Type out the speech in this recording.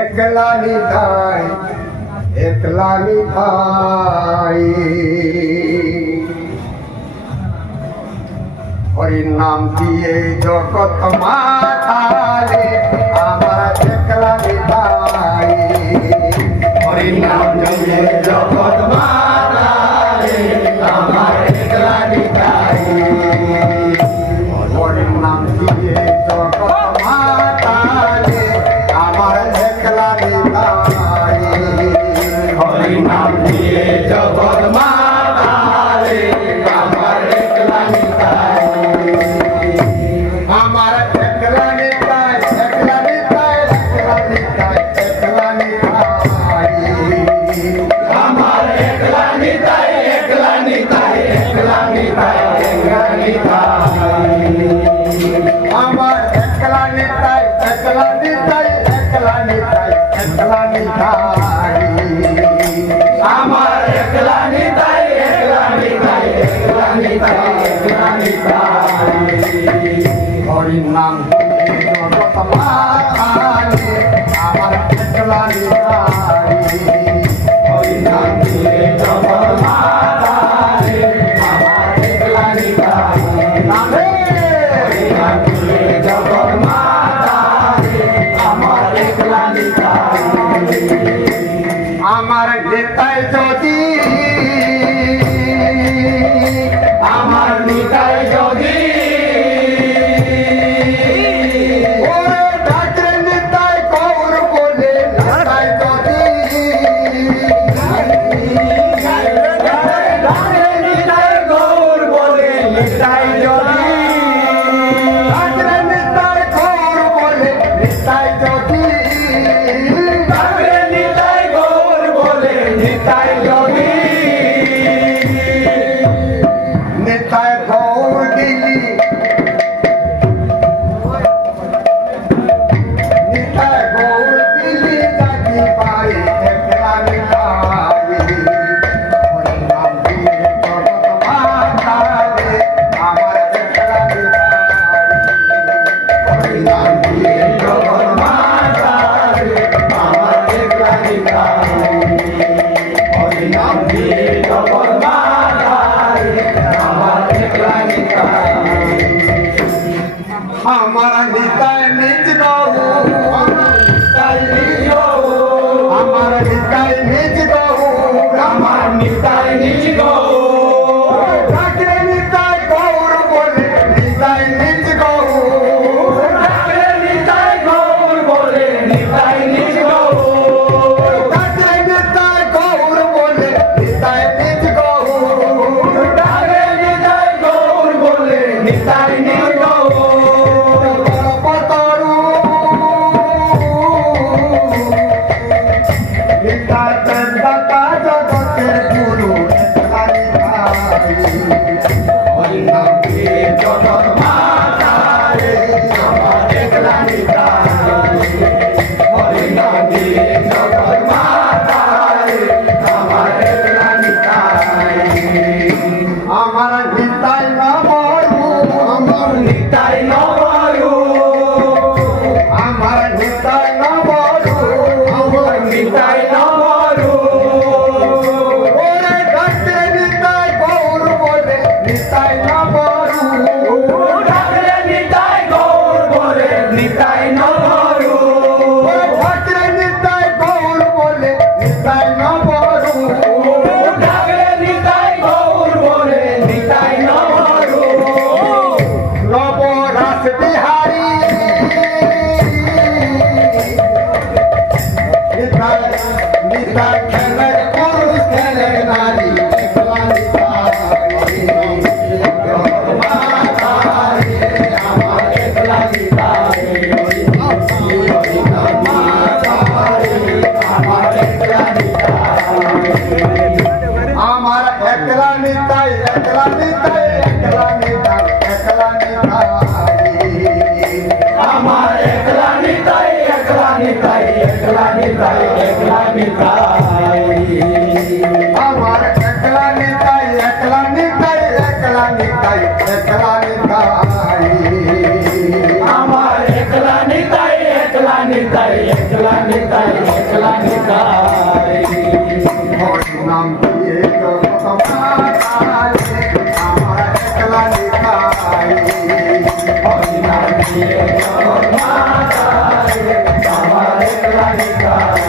একলা নিতাই একলা নিতাই হরি নাম দিয়ে জগৎ মাতালে আমার একলা নিতাই হরি নাম দিয়ে জগৎ মাতালে আমার একলা নিতাই হরি নাম দিয়ে জগৎ মাতালে আমার একলা নিতাই হরি নাম দিয়ে জগৎ মাতালে আমার একলা নিতাই আমার একলা নিতাই একলা নিতাই একলা নিতাই একলা নিতাই আমার একলা নিতাই একলা নিতাই একলা নিতাই একলা নিতাই আমার একলা নিতাই একলা নিতাই একলা নিতাই একলা নিতাই আমার একলা নিতাই একলা নিতাই একলা নিতাই একলা নিতাই হরি নাম জগৎ মাতালে আমার একলা নিতাই হরি নাম দিয়ে জগৎ মাতালে আমার একলা নিতাই হরি নাম দিয়ে জগৎ মাতালে আমার একলা নিতাই আমার নিতাই যদি আমার নিতাই যদি আমার নিতাই নিজ গহু আমার নিতাই নিজ গহু আমার নিতাই নিজ গহু ঠাকুরে নিতাই গৌর বলে নিতাই নিজ গহু ঠাকুরে নিতাই গৌর বলে নিতাই নিজ গহু ঠাকুরে নিতাই গৌর বলে নিতাই নিজ গহু ঠাকুরে নিতাই গৌর বলে নিতাই নিজ গহু আমার নিতাই নবরু আমার নিতাই নবরু আমার নিতাই নবরু আমার নিতাই নবরু ওরে ডাকতে নিতাই গৌর বলে নিতাই নবরু ডাকতে নিতাই গৌর বলে নিতাই নবরু ডাকতে নিতাই গৌর বলে নিতাই নবরু ডাকতে নিতাই গৌর বলে নিতাই নবরু নবরাত্রি নিয়ে চল মাতারে, আমার একলা নিতাই